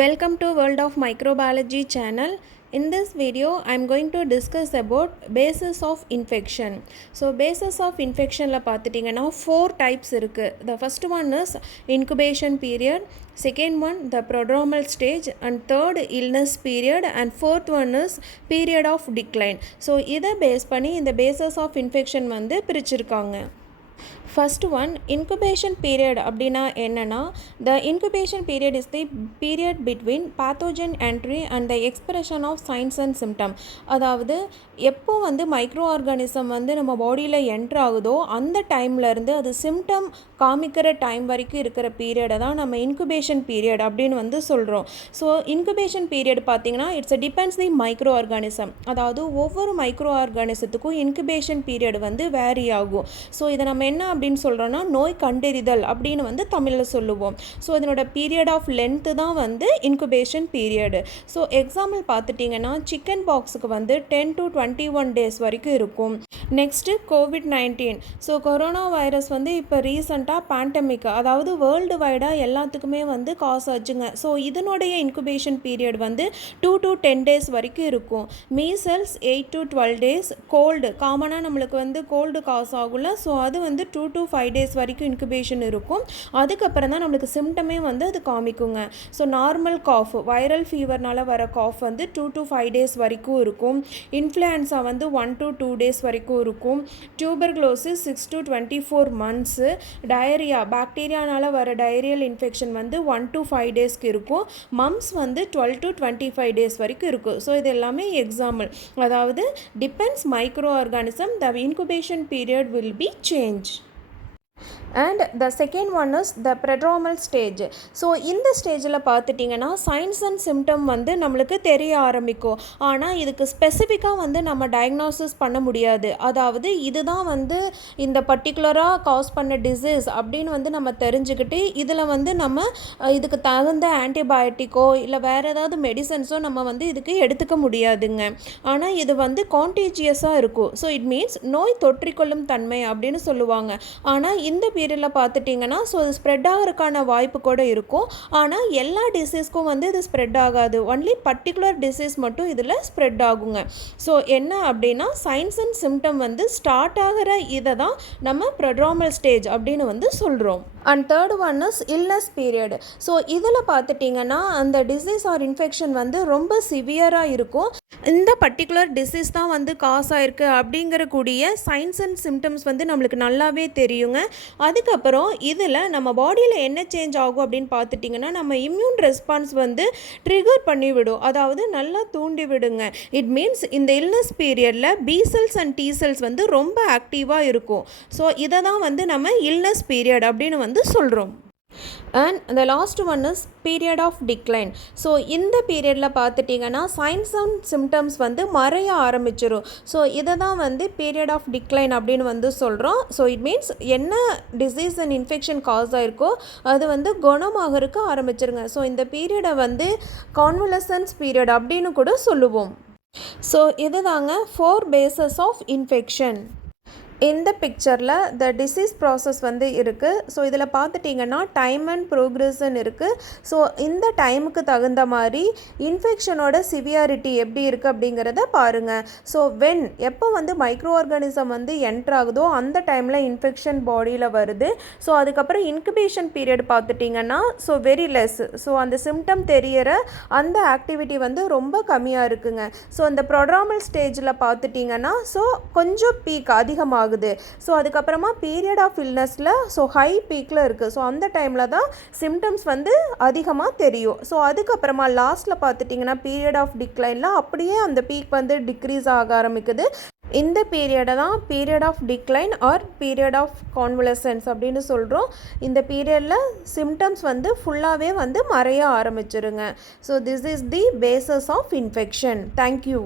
Welcome to World of Microbiology channel. In this video I am going to discuss about basis of infection. So basis of infection la paathitingana four types irukku. The first one is incubation period, second one the prodromal stage, and third illness period, and fourth one is period of decline. So இதை base பண்ணி இந்த basis of infection வந்து பிரிச்சிருக்காங்க. First one, incubation period அப்படின்னா என்னன்னா, the incubation period is the period between pathogen entry and the expression of signs and symptoms. அதாவது எப்போ வந்து மைக்ரோ ஆர்கானிசம் வந்து நம்ம பாடியில் என்ட்ரு ஆகுதோ அந்த டைம்லேருந்து அது சிம்டம் காமிக்கிற டைம் வரைக்கும் இருக்கிற பீரியடை தான் நம்ம இன்குபேஷன் பீரியட் அப்படின்னு வந்து சொல்கிறோம். ஸோ இன்குபேஷன் பீரியட் பார்த்திங்கன்னா it's depends the micro organism. அதாவது ஒவ்வொரு மைக்ரோ ஆர்கானிசத்துக்கும் இன்குபேஷன் பீரியட் வந்து வேரி ஆகும். ஸோ இதை நம்ம என்ன அப்படின்னு சொல்கிறோன்னா நோய் கண்டறிதல் அப்படின்னு வந்து தமிழில் சொல்லுவோம். ஸோ இதனோட பீரியட் ஆஃப் லென்த்து தான் வந்து இன்குபேஷன் பீரியடு. ஸோ எக்ஸாம்பிள் பார்த்துட்டிங்கன்னா சிக்கன் பாக்ஸுக்கு வந்து 10 to 21 days வரைக்கும் இருக்கும். Next COVID-19. So corona virus வந்து இப்போ ரீசண்டாக பேண்டமிக், அதாவது வேர்ல்டு வைடாக எல்லாத்துக்குமே வந்து காசு ஆச்சுங்க. ஸோ இதனுடைய இன்குபேஷன் பீரியட் வந்து 2 to 10 days வரைக்கும் இருக்கும். Measles 8 to 12 days. கோல்டு காமனாக நம்மளுக்கு வந்து கோல்டு காசு ஆகும்ல, ஸோ அது வந்து 2 to 5 days வரைக்கும் இன்குபேஷன் இருக்கும். அதுக்கப்புறம் தான் நம்மளுக்கு சிம்டமே வந்து அது காமிக்குங்க. ஸோ நார்மல் காஃப், வைரல் ஃபீவர்னால் வர காஃப் வந்து 2 to 5 days வரைக்கும் இருக்கும். இன்ஃப்ளூயன்ஸா வந்து 1 to 2 days வரைக்கும் இருக்கும். Tuberculosis 6 to 24 months. டயரியா, பாக்டீரியானால் வர டயரியல் இன்ஃபெக்ஷன் வந்து 1 to 5 daysக்கு இருக்கும். மம்ஸ் வந்து 12 to 25 days வரைக்கும் இருக்கும். ஸோ இது எல்லாமே எக்ஸாம்பிள். அதாவது depends micro organism, the incubation period will be change. And the second one is the prodromal stage. So இந்த ஸ்டேஜில் பார்த்துட்டிங்கன்னா சைன்ஸ் அண்ட் சிம்டம் வந்து நம்மளுக்கு தெரிய ஆரம்பிக்கும். ஆனால் இதுக்கு ஸ்பெசிஃபிக்காக வந்து நம்ம டயக்னோசிஸ் பண்ண முடியாது. அதாவது இதுதான் வந்து இந்த பர்டிகுலராக காஸ் பண்ண டிசீஸ் அப்படின்னு வந்து நம்ம தெரிஞ்சுக்கிட்டு இதில் வந்து நம்ம இதுக்கு தகுந்த ஆன்டிபயோட்டிக்கோ இல்லை வேறு ஏதாவது மெடிசன்ஸோ நம்ம வந்து இதுக்கு எடுத்துக்க முடியாதுங்க. ஆனால் இது வந்து கான்டேஜியஸாக இருக்கும். ஸோ இட் மீன்ஸ் நோய் தொற்றிக்கொள்ளும் தன்மை அப்படின்னு சொல்லுவாங்க. ஆனால் இந்த பீரியடில் பார்த்துட்டிங்கன்னா ஸோ அது ஸ்ப்ரெட் ஆகிறதுக்கான வாய்ப்பு கூட இருக்கும். ஆனால் எல்லா டிசீஸ்க்கும் வந்து இது ஸ்ப்ரெட் ஆகாது. ஒன்லி பர்டிகுலர் டிசீஸ் மட்டும் இதில் ஸ்ப்ரெட் ஆகுங்க. ஸோ என்ன அப்படின்னா சைன்ஸ் அண்ட் சிம்டம் வந்து ஸ்டார்ட் ஆகிற இதை தான் நம்ம ப்ரெட்ரோமல் ஸ்டேஜ் அப்படின்னு வந்து சொல்கிறோம். And third one is illness period. So இதில் பார்த்துட்டிங்கன்னா அந்த டிசீஸ் ஆர் இன்ஃபெக்ஷன் வந்து ரொம்ப சிவியராக இருக்கும். இந்த பர்டிகுலர் டிசீஸ் தான் வந்து காஸ் ஆயிருக்கு அப்படிங்கிற கூடிய சைன்ஸ் அண்ட் சிம்டம்ஸ் வந்து நம்மளுக்கு நல்லாவே தெரியுங்க. அதுக்கப்புறம் இதில் நம்ம பாடியில் என்ன சேஞ்ச் ஆகும் அப்படின்னு பார்த்துட்டிங்கன்னா நம்ம இம்யூன் ரெஸ்பான்ஸ் வந்து ட்ரிகர் பண்ணிவிடும், அதாவது நல்லா தூண்டி விடுங்க. இட் மீன்ஸ் இந்த இல்னஸ் பீரியடில் B cells and T cells வந்து ரொம்ப ஆக்டிவாக இருக்கும். ஸோ இதை தான் வந்து நம்ம இல்னஸ் பீரியட் அப்படின்னு வந்து சொல்கிறோம். And the last one is period of decline. So இந்த பீரியடில் பார்த்துட்டிங்கன்னா சைன்ஸ் அண்ட் சிம்டம்ஸ் வந்து மறைய ஆரம்பிச்சிடும். ஸோ இதை தான் வந்து பீரியட் ஆஃப் டிக்ளைன் அப்படின்னு வந்து சொல்கிறோம். ஸோ இட் மீன்ஸ் என்ன டிசீஸ் அண்ட் இன்ஃபெக்ஷன் காஸ் ஆகிருக்கோ அது வந்து குணமாகறதுக்கு ஆரம்பிச்சிருங்க. ஸோ இந்த பீரியடை வந்து கான்வலசன்ஸ் பீரியட் அப்படின்னு கூட சொல்லுவோம். ஸோ இது தாங்க 4 bases ஆஃப் இன்ஃபெக்ஷன். இந்த பிக்சரில் த டிசீஸ் ப்ராசஸ் வந்து இருக்குது. ஸோ இதில் பார்த்துட்டிங்கன்னா டைம் அண்ட் ப்ரோக்ரஸ்ன்னு இருக்குது. ஸோ இந்த டைமுக்கு தகுந்த மாதிரி இன்ஃபெக்ஷனோட சிவியாரிட்டி எப்படி இருக்குது அப்படிங்கிறத பாருங்கள். ஸோ எப்போ வந்து மைக்ரோ ஆர்கானிசம் வந்து என்ட்ரு ஆகுதோ அந்த டைமில் இன்ஃபெக்ஷன் பாடியில் வருது. ஸோ அதுக்கப்புறம் இன்குபேஷன் பீரியட் பார்த்துட்டிங்கன்னா ஸோ வெரி லெஸ். ஸோ அந்த சிம்டம் தெரியற அந்த ஆக்டிவிட்டி வந்து ரொம்ப கம்மியாக இருக்குங்க. ஸோ அந்த ப்ரொட்ராமல் ஸ்டேஜில் பார்த்துட்டிங்கன்னா ஸோ கொஞ்சம் பீக் அதிகமாக. ஸோ அதுக்கப்புறமா பீரியட் ஆஃப் இல்னஸில் ஸோ ஹை பீக்கில் இருக்குது. ஸோ அந்த டைமில் தான் சிம்டம்ஸ் வந்து அதிகமாக தெரியும். ஸோ அதுக்கப்புறமா லாஸ்ட்டில் பார்த்துட்டிங்கன்னா பீரியட் ஆஃப் டிக்ளைனில் அப்படியே அந்த பீக் வந்து டிக்ரீஸ் ஆக ஆரம்பிக்குது. இந்த பீரியடை தான் period of decline or period of convalescence அப்படின்னு சொல்கிறோம். இந்த பீரியடில் சிம்டம்ஸ் வந்து ஃபுல்லாகவே வந்து மறைய ஆரம்பிச்சிருங்க. So this is the phases of infection. Thank you.